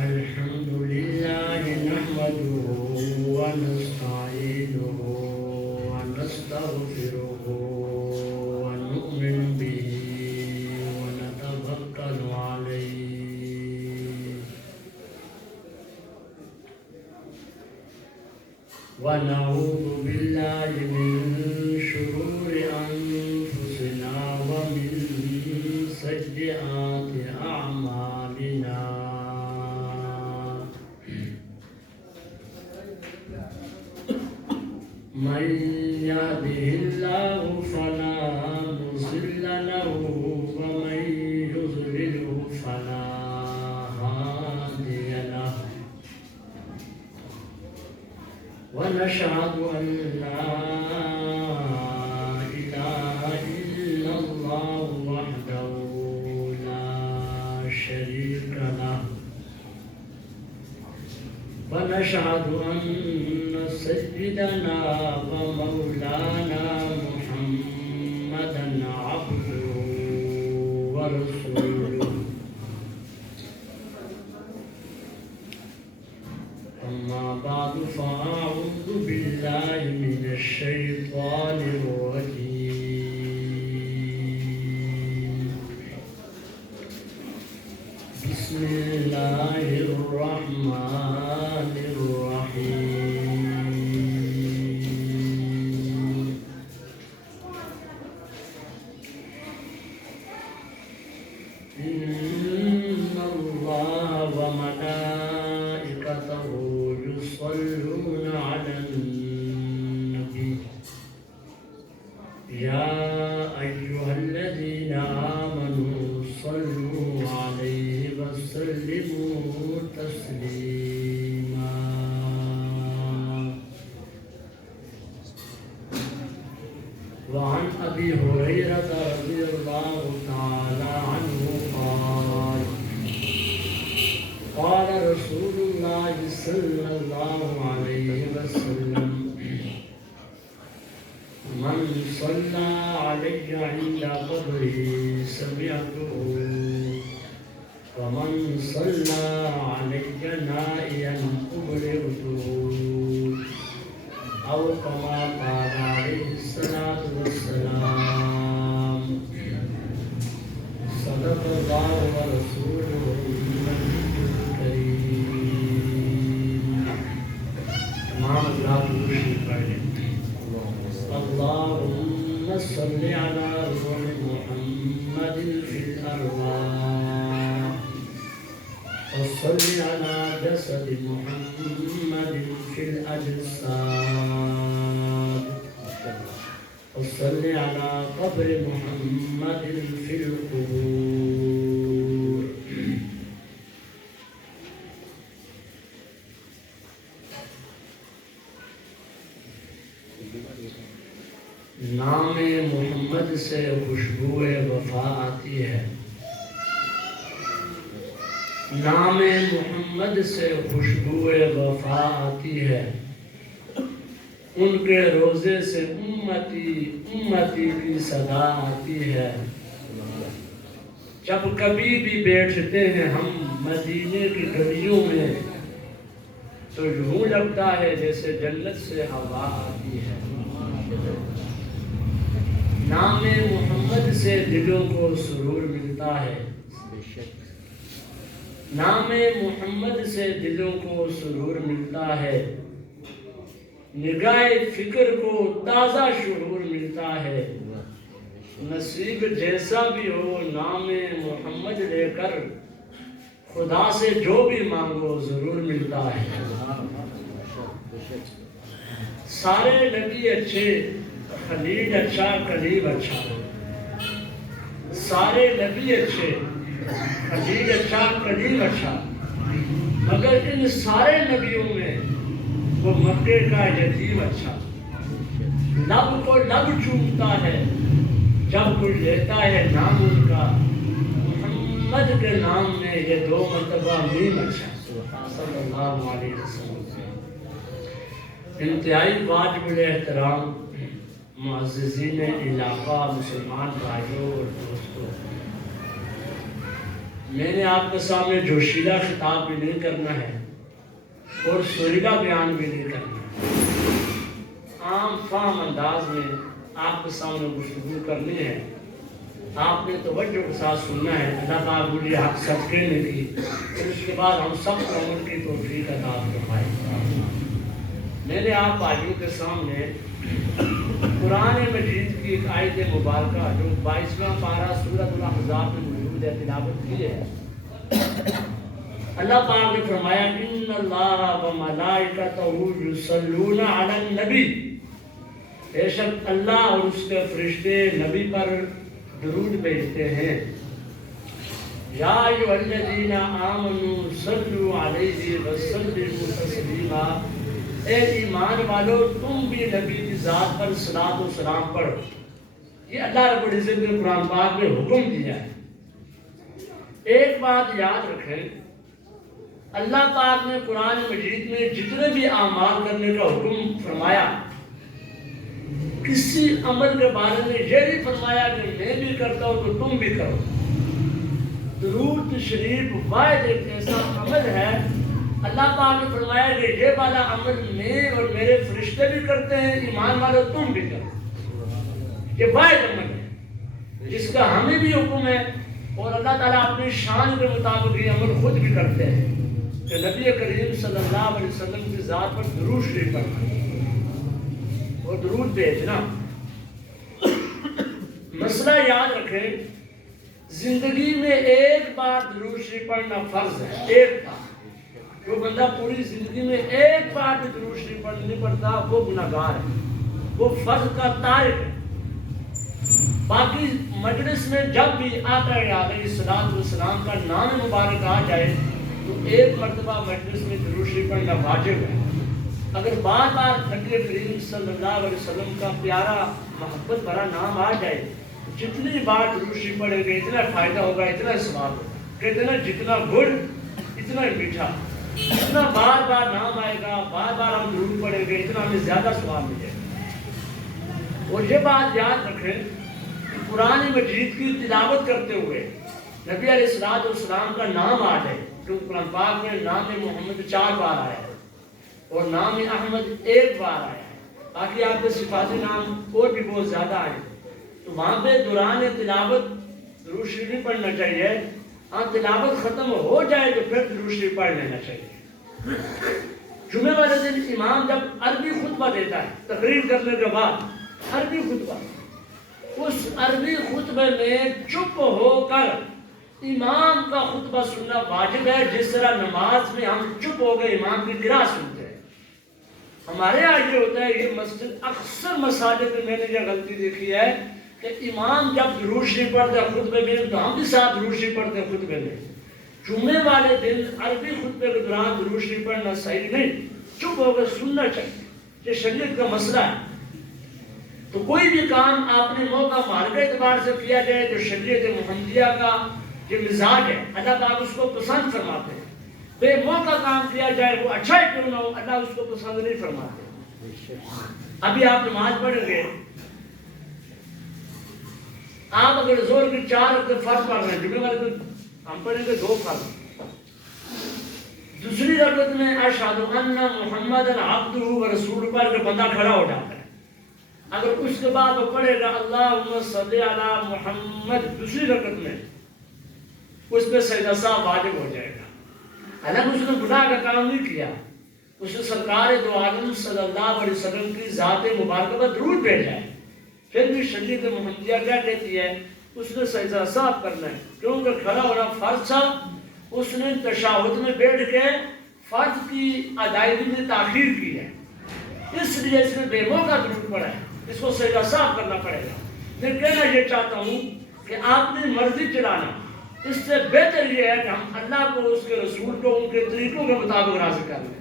الحمد لله نحمده ونستعينه ونستغفره ونؤمن به ونتوكل عليه ونعوذ بالله من شرور أنفسنا ومن سيئات أعمالنا من يهده الله فلا مضل له ومن يضلله فلا هادي له ونشهد أن لا إله إلا الله وحده لا شريك له ونشهد أن سيدنا ومولانا محمدا عبده ورسوله أما بعد فأعوذ بالله من الشيطان الرجيم بسم الله الرحمن الرحيم إن الله وملائكته يصلون على النبي يا أيها الذين آمنوا صلوا عليه وسلموا تسليما وعن أبي هريرة رضي الله تعالى عنه قال قال رسول الله صلى الله عليه وسلم من صلى علي عند قبره سمعته ومن صلى علي نائيا أبلغته أو كما قال عليه الصلاة والسلام صدق الله ورسوله النبي الكريم تمام اللہ کی خوشی پڑھیں اللهم صل على روح محمد في الأرواح وصل على جسد محمد في الأجساد وصل على قبر محمد في القبور نام محمد سے خوشبو وفا آتی ہے نام محمد سے خوشبو وفا آتی ہے ان کے روزے سے امتی امتی کی صدا آتی ہے جب کبھی بھی بیٹھتے ہیں ہم مدینے کی گلیوں میں تو یوں لگتا ہے جیسے جنت سے ہوا آتی ہے۔ نام محمد سے دلوں کو سرور ملتا ہے، نام محمد سے دلوں کو سرور ملتا ہے، نگاہ فکر کو تازہ شعور ملتا ہے، نصیب جیسا بھی ہو نام محمد لے کر خدا سے جو بھی مانگو ضرور ملتا ہے۔ سارے نبی اچھے، خلیل اچھا، کلیم اچھا، سارے نبی اچھے، خلیل اچھا، کلیم اچھا، مگر ان سارے نبیوں میں وہ مکے کا یتیم اچھا۔ لب کو لب چومتا ہے جب کوئی لیتا ہے نام ان کا، محمد کے نام میں یہ 2 مرتبہ میم اچھا، صلی اللہ علیہ وسلم۔ انتہائی واجب الاحترام معززین علاقہ، مسلمان بھائیوں اور دوستوں، میں نے آپ کے سامنے جوشیلا خطاب بھی نہیں کرنا ہے اور سریلا بیان بھی نہیں کرنا ہے، عام فہم انداز میں آپ کے سامنے گفتگو کرنی ہے۔ آپ نے توجہ کے ساتھ سننا ہے۔ اللہ تعالیٰ مجھے حق سچ کہنے کی، پھر اس کے بعد ہم سب کو عمل کی توفیق عطا فرمائے۔ میں نے آپ بھائیوں کے سامنے قرآن مجید کی ایک آیت مبارکہ جو 22واں پارہ سورۃ الاحزاب میں موجود ہے تلاوت کی ہے۔ اللہ پاک نے فرمایا ان اللہ و ملائکتہ یصلون علی النبی، بے شک اللہ اور اس کے فرشتے نبی پر درود بھیجتے ہیں۔ یا ایھا الذین آمنوا صلوا علیہ وسلموا تسلیما، اے ایمان والو تم بھی نبی کی ذات پر صلاۃ و سلام پڑھو۔ یہ اللہ رب العزت نے قرآن پاک میں حکم دیا ہے۔ ایک بات یاد رکھیں، اللہ پاک نے قرآن مجید میں جتنے بھی اعمال کرنے کا حکم فرمایا، کسی عمل کے بارے میں یہ نہیں فرمایا کہ میں بھی کرتا ہوں تو تم بھی کرو۔ درود شریف واحد ایک ایسا عمل ہے، اللہ پاک نے فرمایا کہ یہ والا عمل میں اور میرے فرشتے بھی کرتے ہیں، ایمان والو تم بھی کرو۔ یہ واحد عمل ہے جس کا ہمیں بھی حکم ہے، اور اللہ تعالیٰ اپنی شان کے مطابق یہ عمل خود بھی کرتے ہیں کہ نبی کریم صلی اللہ علیہ وسلم کی ذات پر درود شریف پڑھنا اور درود بھیجنا۔ مسئلہ یاد رکھیں، زندگی میں ایک بار درود شریف پڑھنا فرض ہے، ایک بار۔ جو بندہ پوری زندگی میں ایک بار بھی درود شریف نہیں پڑھتا وہ گناہگار ہے، وہ فرض کا تارک ہے۔ باقی مجلس میں جب بھی آقا علیہ الصلوۃ والسلام کا نام مبارک آ جائے تو ایک مرتبہ مجلس میں درود شریف پڑھنا واجب ہے۔ اگر بار بار نبی کریم صلی اللہ علیہ وسلم کا پیارا محبت بھرا نام آ جائے، جتنی بار درود شریف پڑھیں گے اتنا فائدہ ہوگا، اتنا ثواب ہوگا۔ کہتے ہیں جتنا گڑ اتنا میٹھا، جتنا بار بار نام آئے گا، بار بار ہم درود پڑھیں گے اتنا ہمیں زیادہ ثواب ملے گا۔ اور یہ بات یاد رکھیں کہ قرآن مجید کی تلاوت کرتے ہوئے نبی علیہ الصلوۃ والسلام کا نام آ جائے، کیونکہ قرآن پاک میں نام محمد 4 بار آیا ہے اور نام احمد 1 بار آیا ہے، باقی آپ کے صفاتی نام اور بھی بہت زیادہ آئے، تو وہاں پہ دوران تلاوت درود شریف نہیں پڑھنا چاہیے۔ ہاں تلاوت ختم ہو جائے تو پھر درود شریف پڑھ لینا چاہیے۔ جمعے والے دن امام جب عربی خطبہ دیتا ہے تقریر کرنے کے بعد، عربی خطبہ، اس عربی خطبے میں چپ ہو کر امام کا خطبہ سننا واجب ہے، جس طرح نماز میں ہم چپ ہو گئے امام کی قرأت سنتے ہیں۔ ہمارے یہاں یہ ہوتا ہے، یہ مسجد اکثر مساجد میں میں نے یہ غلطی دیکھی ہے کہ امام جب درود شریف پڑھتے ہیں خطبے میں تو ہم بھی ساتھ درود شریف پڑھتے ہیں خطبے میں۔ جمعے والے دن عربی خطبے کے دوران درود شریف پڑھنا صحیح نہیں، چپ ہو کر سننا چاہیے، یہ شریعت کا مسئلہ ہے۔ تو کوئی بھی کام اپنے موقع مال کے اعتبار سے کیا جائے تو شریعت محمدیہ کا یہ مزاج ہے، اللہ تعالیٰ اس کو پسند فرماتے ہیں۔ بے موقع کام کیا جائے وہ اچھا ہی کیوں نہ ہو، اللہ اس کو پسند نہیں فرماتے۔ ابھی آپ نماز پڑھیں گے، آپ اگر زور کی 4 رکعت فرض پڑھ رہے ہیں، جمعے والے دن ہم پڑھیں گے 2 فرض، دوسری رکعت میں اشہد ان محمد عبدہ و رسول پڑھ کے بندہ کھڑا ہو جاتا ہے. اگر اس کے بعد وہ پڑھے گا اللہم صلی علی محمد دوسری رکعت میں، اس پہ سجدہ سہو واجب ہو جائے گا. حالانکہ اس نے گناہ کا کام نہیں کیا، اس نے سرکار دو عالم صلی اللہ علیہ وسلم کی ذات مبارکہ پر درود بھیجا ہے. پھر بھی شریعت محمدیہ کیا کہتی ہے؟ اس نے سجدہ سہو کرنا ہے، کیونکہ کھڑا ہونا فرض تھا. اس نے تشہد میں بیٹھ کے فرض کی ادائیگی میں تاخیر کی ہے، اس لیے اس نے بے موقع درود پڑھا ہے. اس کو سجدہ سہو کرنا پڑے گا. میں کہنا یہ چاہتا ہوں کہ آپ نے مرضی چلانا، اس سے بہتر یہ ہے کہ ہم اللہ کو، اس کے رسول کو ان کے طریقوں کے مطابق راضی کر لیں.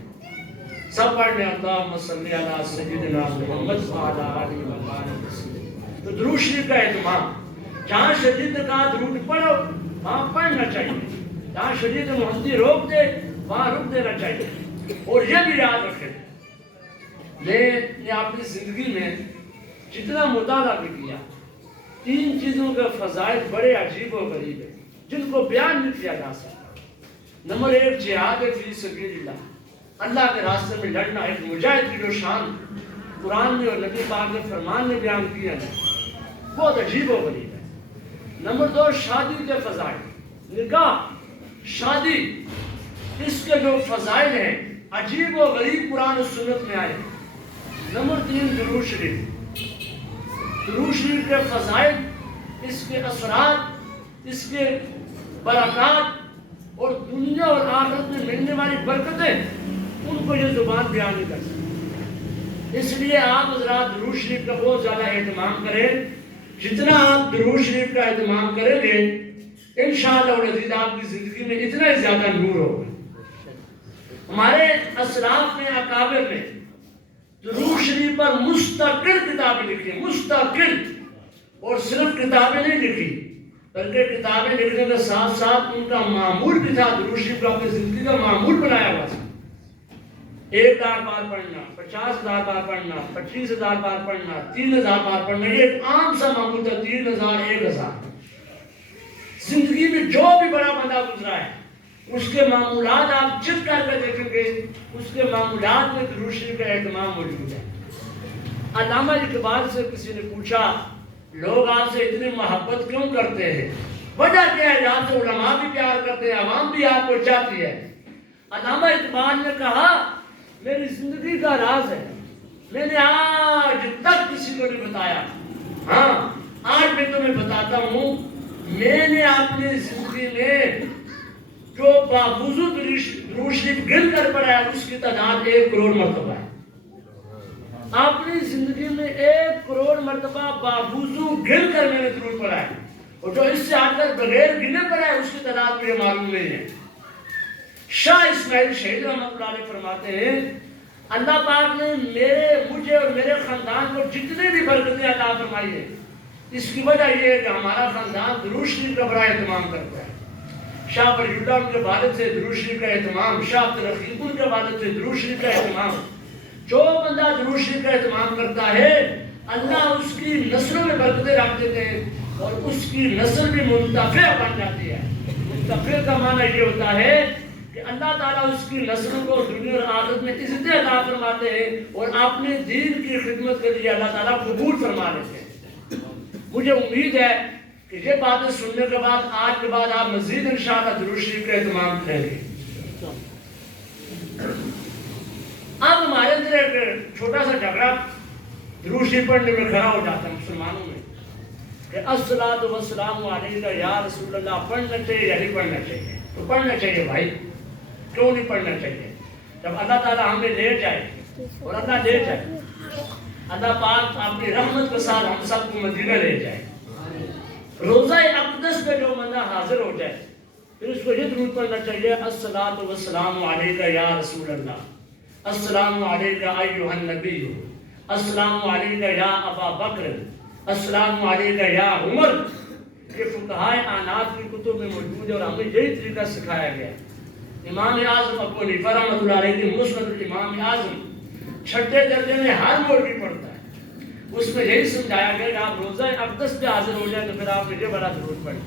سب پڑھنے اللہم صلی علی سیدنا محمد وعلی آلہ وصحبہ وسلم. تو درود شریف کا اہتمام، جہاں شریعت نے کہا درود پڑھو وہاں پڑھنا چاہیے، جہاں شریعت محمدی روک دے وہاں رک دینا چاہیے. اور یہ بھی یاد رکھیں، میں نے اپنی زندگی میں جتنا مطالعہ بھی کیا، تین چیزوں کے فضائل بڑے عجیب و غریب ہیں جن کو بیان نہیں کیا جا سکتا. نمبر ایک، جہاد فی سبیل اللہ، اللہ کے راستے میں لڑنا. ایک مجاہد کی جو شان قرآن میں اور نبی پاک کے فرمان میں بیان کیا ہے، بہت عجیب و غریب ہے. نمبر دو، شادی کے فضائل، نکاح، شادی، اس کے جو فضائل ہیں عجیب و غریب قرآن و سنت میں آئے. نمبر تین، درود شریف. درود شریف کے فضائل، اس کے اثرات، اس کے برکات اور دنیا اور آخرت میں ملنے والی برکتیں، ان کو یہ زبان بیان نہیں کر سکتی. اس لیے آپ حضرات درود شریف کا بہت زیادہ اہتمام کریں. جتنا آپ درود شریف کا اہتمام کریں گے انشاءاللہ العزیز آپ کی زندگی میں اتنا ہی زیادہ نور ہوگا. ہمارے اسلاف نے، اکابر نے درود شریف پر مستقل کتابیں لکھی، مستقل. اور صرف کتابیں نہیں لکھی بلکہ کتابیں لکھنے کے ساتھ ساتھ ان کا معمول بھی تھا. درود شریف کو اپنی زندگی کا معمول بنایا ہوا تھا. 1000 بار پڑھنا، 50,000 بار پڑھنا، 25,000 بار پڑھنا، 3,000 بار پڑھنا، یہ ایک عام سا معمول تھا. 3,000، 1,000. زندگی میں جو بھی بڑا بندہ گزرا ہے اس کے معمولات آپ چیک کر کے دیکھیں گے، اس کے معمولات میں درود شریف کا اہتمام موجود ہے. علامہ اقبال سے کسی نے پوچھا، لوگ آپ سے اتنی محبت کیوں کرتے ہیں؟ وجہ کیا ہے؟ آپ سے علماء بھی پیار کرتے ہیں، عوام بھی آپ کو چاہتی ہے. علامہ اقبال نے کہا، میری زندگی کا راز ہے، میں نے آج تک کسی کو نہیں بتایا. ہاں، آج میں تمہیں بتاتا ہوں، میں نے اپنی زندگی میں جو باوضو درود شریف گن کر پڑھا ہے اس کی تعداد 1 کروڑ مرتبہ ہے. اپنی زندگی میں 1 کروڑ مرتبہ باوضو گن کر میں نے درود پڑھا ہے. اور جو اس سے ہٹ کر بغیر گنے پڑھا ہے اس کی تعداد مجھے معلوم نہیں ہے. شاہ اسماعیل شہید رحمۃ اللہ علیہ فرماتے ہیں، اللہ پاک نے مجھے اور میرے خاندان کو جتنے بھی برکتیں عطا فرمائی ہیں، اس کی وجہ یہ ہے کہ ہمارا خاندان درود شریف کا بڑا اہتمام کرتا ہے. شاہ ولی اللہ ان کے والد سے درود شریف کا اہتمام، شاہ عبد الرحیم ان کے والد سے درود شریف کا اہتمام. جو بندہ درود شریف کا اہتمام کرتا ہے اللہ اس کی نسلوں میں برکتیں رکھ دیتے ہیں اور اس کی نسل بھی منتفع بن جاتی ہے. منتفع کا معنی یہ ہوتا ہے کہ اللہ تعالیٰ اس کی نسلوں کو دنیا اور آخرت میں عزتیں عطا فرماتے ہیں اور اپنے دین کی خدمت کے لیے اللہ تعالیٰ قبول فرما لیتے ہیں. مجھے امید ہے کہ یہ باتیں سننے کے بعد آج کے بعد آپ مزید انشاءاللہ درود شریف کا اہتمام کریں گے. اب ہمارے اندر ایک چھوٹا سا جھگڑا درود شریف پڑھنے میں کھڑا ہو جاتا ہے مسلمانوں میں کہ الصلاۃ والسلام علیک یا رسول اللہ پڑھنا چاہیے یا نہیں پڑھنا چاہیے. تو پڑھنا چاہیے بھائی، کیوں نہیں پڑھنا چاہیے؟ جب اللہ تعالیٰ ہمیں لے جائے اور اللہ لے جائے، اللہ پاک اپنی رحمت کے ساتھ ہم سب کو مدینہ لے جائے، روزہ اقدس پہ جو بندہ حاضر ہو جائے پھر اس کو یہ درود پڑھنا چاہیے، الصلاۃ والسلام علیک یا رسول اللہ، السلام علیک ایھا النبی، السلام علیک یا ابا بکر، السلام علیک یا عمر. یہ فقہائے اعناف کی کتب میں موجود ہے اور ہمیں یہی طریقہ سکھایا گیا. امام اعظم ابو حنیفہ رحمۃ اللہ علیہ کی مسند الامام اعظم 6 درجے میں ہر مولوی پڑھتا ہے. اس میں یہی سمجھایا گیا کہ آپ روزہ اقدس پہ حاضر ہو جائیں تو پھر آپ نے یہ بڑا درود پڑھیں.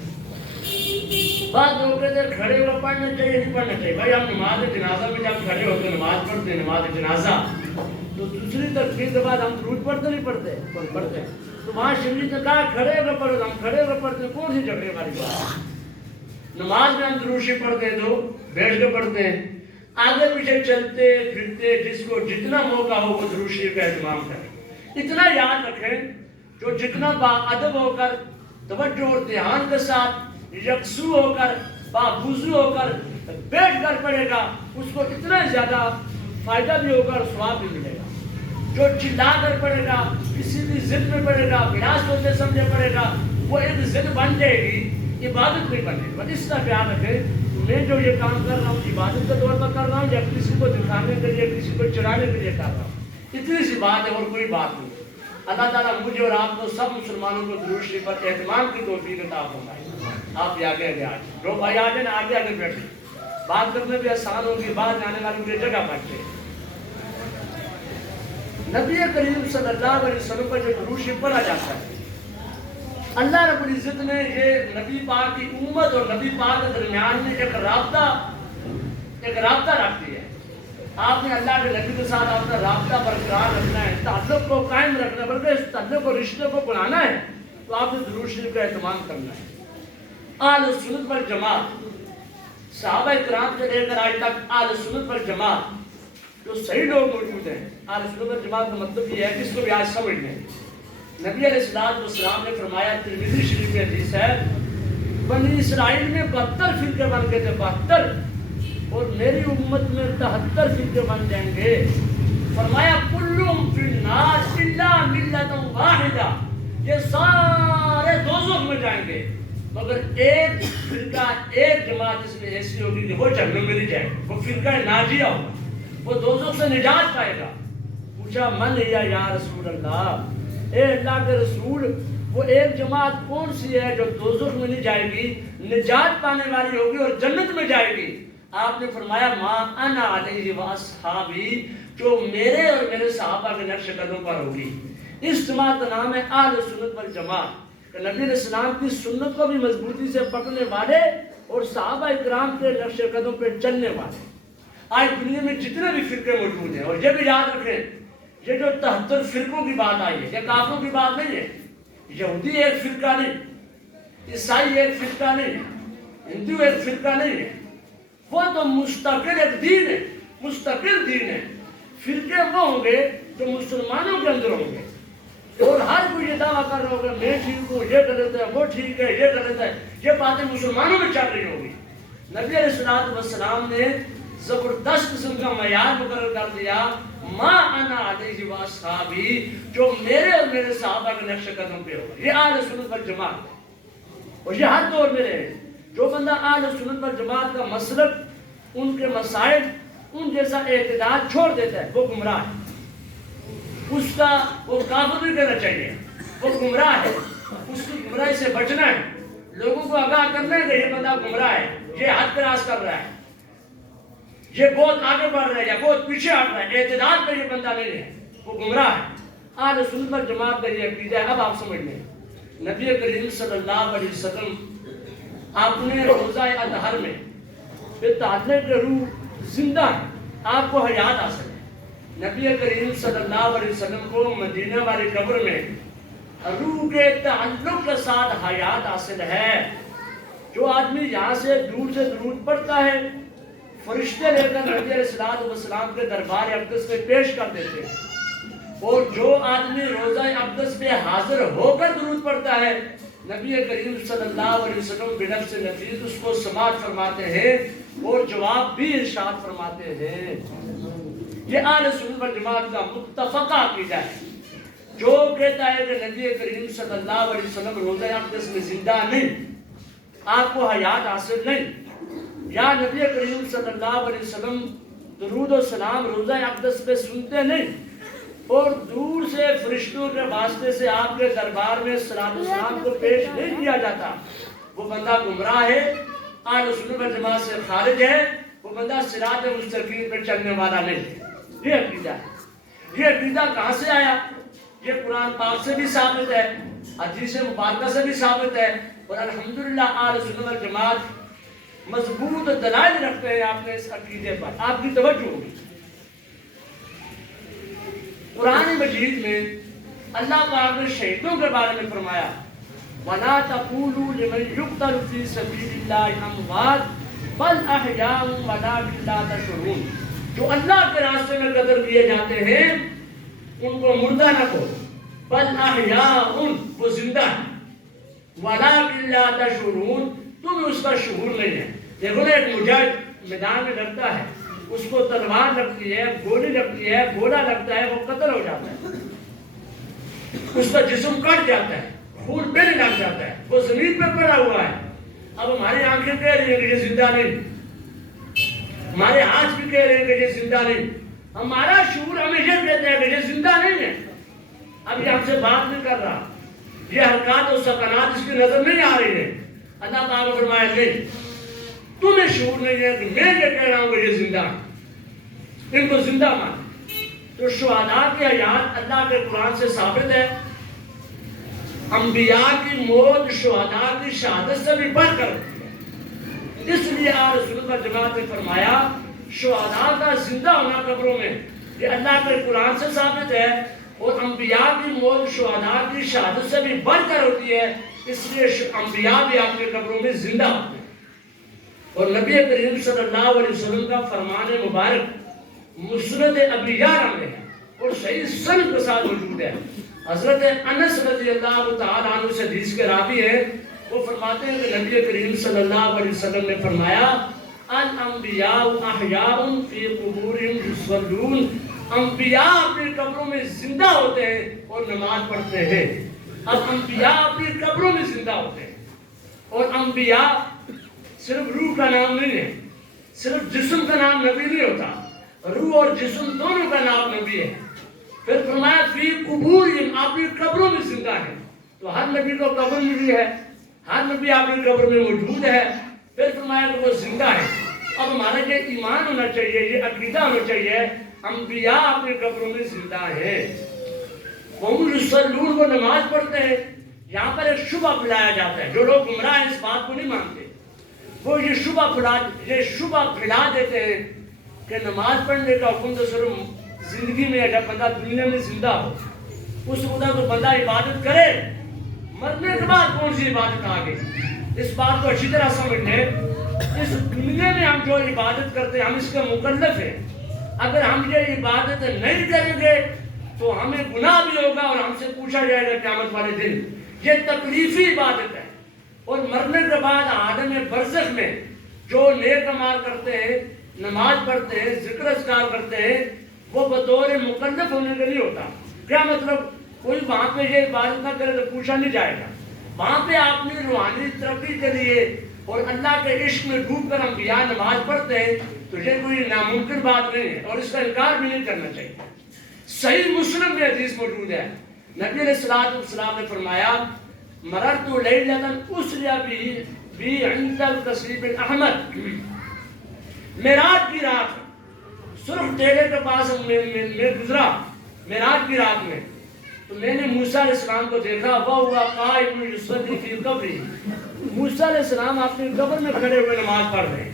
بعض لوگ کہتے ہیں کھڑے ہوئے پڑھنا چاہیے نہیں پڑھنا چاہیے. بھائی ہم نماز جنازہ میں جب کھڑے ہوتے ہیں نماز پڑھتے ہیں نماز جنازہ تو دوسری تکبیر کے بعد ہم درود پڑھتے نہیں پڑھتے ہیں. تو وہاں شریعت نے کہا کھڑے ہوئے پڑھو. ہم کھڑے ہوئے پڑھتے ہیں. کون سی جھگڑے والی بات؟ نماز میں ہم درود شریف پڑھتے ہیں تو بیٹھ کے پڑھتے ہیں. آگے پیچھے چلتے پھرتے جس کو جتنا موقع ہو وہ درود شریف کا اہتمام کریں. اتنا یاد رکھیں جو جتنا باادب ہو کر توجہ اور دھیان کے ساتھ یکسو ہو کر باوضو ہو کر بیٹھ کر پڑھے گا اس کو اتنا زیادہ فائدہ بھی ہوگا اور ثواب بھی ملے گا. جو چلا کر پڑھے گا کسی بھی ضد میں پڑھے گا بنا سوچے سمجھے پڑھے گا وہ ایک ضد بن جائے گی عبادت نہیں بنے گی. بس اس کا خیال رکھیں میں جو یہ کام کر رہا ہوں عبادت کے طور پر کر رہا ہوں یا کسی کو دکھانے کے لیے کسی کو چڑھانے کے لیے کر رہا ہوں. اتنی سی بات ہے اور کوئی بات نہیں. اللہ تعالیٰ مجھے اور آپ کو سب مسلمانوں کو درود شریف پر اہتمام کی توفیق عطا فرمائے. آپ بھی آگے آگے آجائیں. جو بھائی آ جائیں آگے آگے بیٹھیں. بات کرنے بھی آسان ہوگی بعد جانے والی مجھے جگہ پہنچے. نبی کریم صلی اللہ علیہ وسلم پر جو درود شریف پڑھا جاتا ہے اللہ رب العزت نے یہ نبی پاک کی امت اور نبی پاک کے درمیان میں ایک رابطہ رکھ دیا ہے. آپ نے اللہ کے نبی کے ساتھ اپنا رابطہ برقرار رکھنا ہے تعلق کو قائم رکھنا ہے بلکہ اس تعلق کو رشتے کو بنانا ہے تو آپ نے درود شریف کا اہتمام کرنا ہے. اہل سنت والجماعت صحابہ کرام سے لے کر آج تک اہل سنت والجماعت جو صحیح لوگ موجود ہیں. اہل سنت والجماعت کا مطلب یہ ہے کہ اس کو بھی آج سمجھ لیں. نبی علیہ السلام نے فرمایا ترمذی شریف میں حدیث ہے بنی اسرائیل میں 72 فرقے بن گئے تھے 72 اور میری امت میں 73 فرقے بن جائیں گے. فرمایا کلہم فی النار الا ملۃ واحدہ یہ سارے دوزخ میں جائیں گے مگر ایک فرقہ ایک جماعت اس میں ایسی ہوگی کہ وہ جہنم میں نہیں جائے گا. وہ فرقہ ناجیہ ہوگا وہ دوزخ سے نجات پائے گا. پوچھا من ہے یا رسول اللہ اے اللہ کے رسول وہ ایک جماعت کون سی ہے جو دوزخ میں نہیں جائے گی نجات پانے والی ہوگی اور جنت میں جائے گی؟ آپ نے فرمایا ما انا علیہ واصحابی جو میرے اور میرے صحابہ کے نقش قدم پر ہوگی. اس جماعت کا نام ہے اہل سنت والجماعت. نبی علیہ السلام کی سنت کو بھی مضبوطی سے پکڑنے والے اور صحابہ اکرام کے نقش قدم پہ چلنے والے. آج دنیا میں جتنے بھی فرقے موجود ہیں اور یہ بھی یاد رکھیں یہ جو 73 فرقوں کی بات آئی ہے یہ کافروں کی بات نہیں ہے. یہودی ایک فرقہ نہیں عیسائی ایک فرقہ نہیں ہندو ایک فرقہ نہیں ہے. وہ تو مستقل ایک دین ہے مستقل دین ہے. فرقے وہ ہوں گے جو مسلمانوں کے اندر ہوں گے اور ہر کوئی یہ دعویٰ کر رہا ہوگا میں ٹھیک ہوں یہ غلط ہے وہ ٹھیک ہے یہ غلط ہے. یہ باتیں مسلمانوں میں چل رہی ہوگی. نبی علیہ السلام نے زبردست قسم کا معیار مقرر کر دیا ما انا علیہ واصحابی جو میرے اور میرے صحابہ کے نقش قدم پہ ہوگا. یہ اہل سنت والجماعت ہے اور یہ ہر دور میں رہے. جو بندہ اہل سنت والجماعت کا مسلک ان کے مسائل ان جیسا اعتدال چھوڑ دیتا ہے وہ گمراہ ہے. اس کا وہ کافر نہیں کہنا چاہیے وہ گمراہ ہے. اس کی گمراہی سے بچنا ہے. لوگوں کو آگاہ کرنا ہے کہ یہ بندہ گمراہ ہے یہ حد کراس کر رہا ہے یہ بہت آگے بڑھ رہا ہے یا بہت پیچھے ہٹ رہا ہے. اعتدال پہ یہ بندہ نہیں ہے وہ گمراہ ہے. اہل سنت والجماعت کا یہ عقیدہ ہے. اب آپ سمجھ لیں نبی کریم صلی اللہ علیہ وسلم اپنے روزہ اطہر میں بے تعلق روح زندہ ہے. آپ کو حیات حاصل ہے. نبی کریم صلی اللہ علیہ وسلم کو مدینہ والی قبر میں روح کے تعلق کے ساتھ حیات حاصل ہے. جو آدمی یہاں سے درود پڑھتا ہے فرشتے لے کر نبی علیہ السلام کے دربار اقدس میں پیش کر دیتے ہیں اور جو آدمی روزہ اقدس میں حاضر ہو کر درود پڑھتا ہے نبی کریم صلی اللہ علیہ وسلم بنفس نفیس اس کو سماعت فرماتے ہیں اور جواب بھی ارشاد فرماتے ہیں. یہ اہل سنت والجماعت کا متفقہ عقیدہ ہے. جو کہتا ہے کہ نبی کریم صلی اللہ علیہ وسلم روزہ اقدس میں زندہ نہیں آپ کو حیات حاصل نہیں یا نبی کریم صلی اللہ علیہ وسلم درود و سلام روزہ اقدس پہ سنتے نہیں اور دور سے فرشتوں کے واسطے سے آپ کے دربار میں صلاۃ و سلام کو پیش نہیں کیا جاتا وہ بندہ گمراہ ہے. اہل سنت والجماعت سے خارج ہے. وہ بندہ صراط مستقیم پہ چلنے والا نہیں ہے. یہ عقیدہ ہے. یہ عقیدہ کہاں سے آیا؟ یہ قرآن پاک سے بھی ثابت ہے حدیث مبارکہ سے بھی ثابت ہے اور الحمدللہ اہل سنت والجماعت مضبوط دلائل رکھتے ہیں آپ نے اس عقیدے پر، آپ کی توجہ ہوگی۔ قرآن مجید میں اللہ پاک نے شہیدوں کے بارے میں فرمایا وَلَا تَقُولُوا لِمَنْ يُقْتَلُ فِي سَبِيلِ اللَّهِ أَمْوَاتٌ بَلْ أَحْيَاءٌ وَلَٰكِن لَّا تَشْعُرُونَ، جو اللہ کے راستے میں قتل کیے جاتے ہیں ان کو مردہ نہ کہو، بل احیاء، وہ زندہ ہے، وَلَٰكِن لَّا تَشْعُرُونَ، تمہیں اس کا شعور نہیں ہے۔ دیکھو نا، ایک مجاہد میدان میں لڑتا ہے، اس کو تلوار لگتی ہے، گولی لگتی ہے، گولا لگتا ہے، وہ قتل ہو جاتا ہے، اس کا جسم کٹ جاتا ہے، خون بہنے لگ جاتا ہے، وہ زمین پہ پڑا ہوا ہے۔ اب ہماری آنکھیں کہہ رہی ہیں کہ یہ زندہ نہیں، ہمارے ہاتھ بھی کہہ رہے ہیں کہ یہ زندہ نہیں، ہمارا شعور ہمیں یہ کہتا ہے کہ یہ زندہ نہیں ہے۔ اب یہ ہم سے بات نہیں کر رہا، یہ حرکات و سکنات اس کی نظر نہیں آ رہی ہے۔ اللہ تعالیٰ نے فرمایا نہیں، تمہیں شعور نہیں ہے کہ میں یہ کہہ رہا ہوں کہ یہ زندہ ہے، ان کو زندہ مان۔ تو شہداء کی حیات اللہ کے قرآن سے ثابت ہے، انبیاء کی موت شہداء کی شہادت سے بھی بڑھ کر ہوتی ہے۔ اس لیے آل سنت والجماعت نے فرمایا شہداء کا زندہ ہونا قبروں میں یہ اللہ کے قرآن سے ثابت ہے، اور انبیاء کی موت شہداء کی شہادت سے بھی بڑھ کر ہوتی ہے، اس لیے انبیاء بھی آپ کے قبروں میں زندہ ہوتے ہیں۔ اور نبی کریم صلی اللہ علیہ وسلم کا فرمان مبارک مسند ابی یعلا میں ہے اور صحیح سند کے ساتھ موجود ہے۔ حضرت انس رضی اللہ تعالیٰ عنہ سے حدیث کے راوی ہیں، وہ فرماتے ہیں کہ نبی کریم صلی اللہ علیہ وسلم نے فرمایا الانبیاء احیاء فی قبورہم یصلون، انبیاء اپنی قبروں میں زندہ ہوتے ہیں اور نماز پڑھتے ہیں۔ اب انبیاء اپنی قبروں میں زندہ ہوتے ہیں، اور انبیاء صرف روح کا نام نہیں ہے، صرف جسم کا نام نبی نہیں ہوتا، روح اور جسم دونوں کا نام نبی ہے۔ پھر فرمایا فی قبورہم، آپ کی قبروں میں زندہ ہے، تو ہر نبی کو قبر ملی ہے، ہر نبی آپ کی قبر میں موجود ہے۔ پھر فرمایا کہ وہ زندہ ہے۔ اب ہمارا یہ ایمان ہونا چاہیے، یہ عقیدہ ہونا چاہیے انبیاء اپنی قبروں میں زندہ ہیں، وہ یصلون، وہ نماز پڑھتے ہیں۔ یہاں پر ایک شبہ پھیلایا جاتا ہے، جو لوگ گمراہ ہیں اس بات کو نہیں مانتے، وہ یہ شبہ پھیلا دیتے ہیں کہ نماز پڑھنے کا حکم تو صرف زندگی میں ہے، جب بندہ دنیا میں زندہ ہو اس وقت تو بندہ عبادت کرے، مرنے کے بعد کون سی عبادت آ گئی۔ اس بات کو اچھی طرح سمجھ لیں، اس دنیا میں ہم جو عبادت کرتے ہیں ہم اس کے مکلف ہیں، اگر ہم یہ عبادت نہیں کریں گے تو ہمیں گناہ بھی ہوگا اور ہم سے پوچھا جائے گا قیامت والے دن۔ یہ تکلیفی عبادت ہے، اور مرنے کے بعد عالم برزخ میں جو نیک اعمال کرتے ہیں، نماز پڑھتے ہیں، ذکر اذکار کرتے ہیں، وہ بطور مکلف ہونے کے لیے ہوتا۔ کیا مطلب؟ کوئی وہاں پہ یہ عبادت نہ کرے تو پوچھا نہیں جائے گا۔ وہاں پہ آپ نے روحانی ترقی کے لیے اور اللہ کے عشق میں ڈوب کر انبیاء نماز پڑھتے ہیں، تو یہ کوئی ناممکن بات نہیں ہے، اور اس کا انکار بھی نہیں کرنا چاہیے۔ صحیح مسلم میں حدیث موجود ہے، نبی علیہ الصلوۃ والسلام نے فرمایا مررت لیلۃ اسری بی عند القصیب الاحمر، معراج کی رات سرخ ٹیلے کے پاس میں گزرا، معراج کی رات میں، تو میں نے موسیٰ علیہ السلام کو دیکھا، وَهُوَ قَائِمٌ يُصَلِّي فِي قَبْرِهِ، موسیٰ علیہ السلام اپنی قبر میں کھڑے ہوئے نماز پڑھ رہے ہیں۔